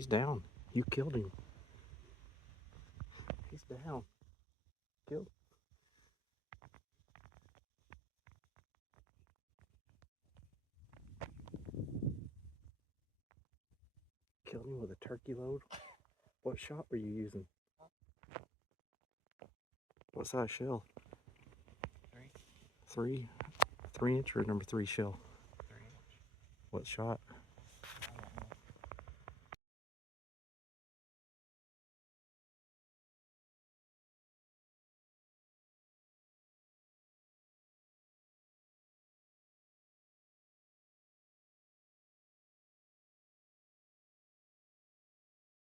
He's down. You killed him. He's down. Killed. Killed him with a turkey load. What shot were you using? What size shell? 3. 3 inch or number 3 shell? 3 inch. What shot?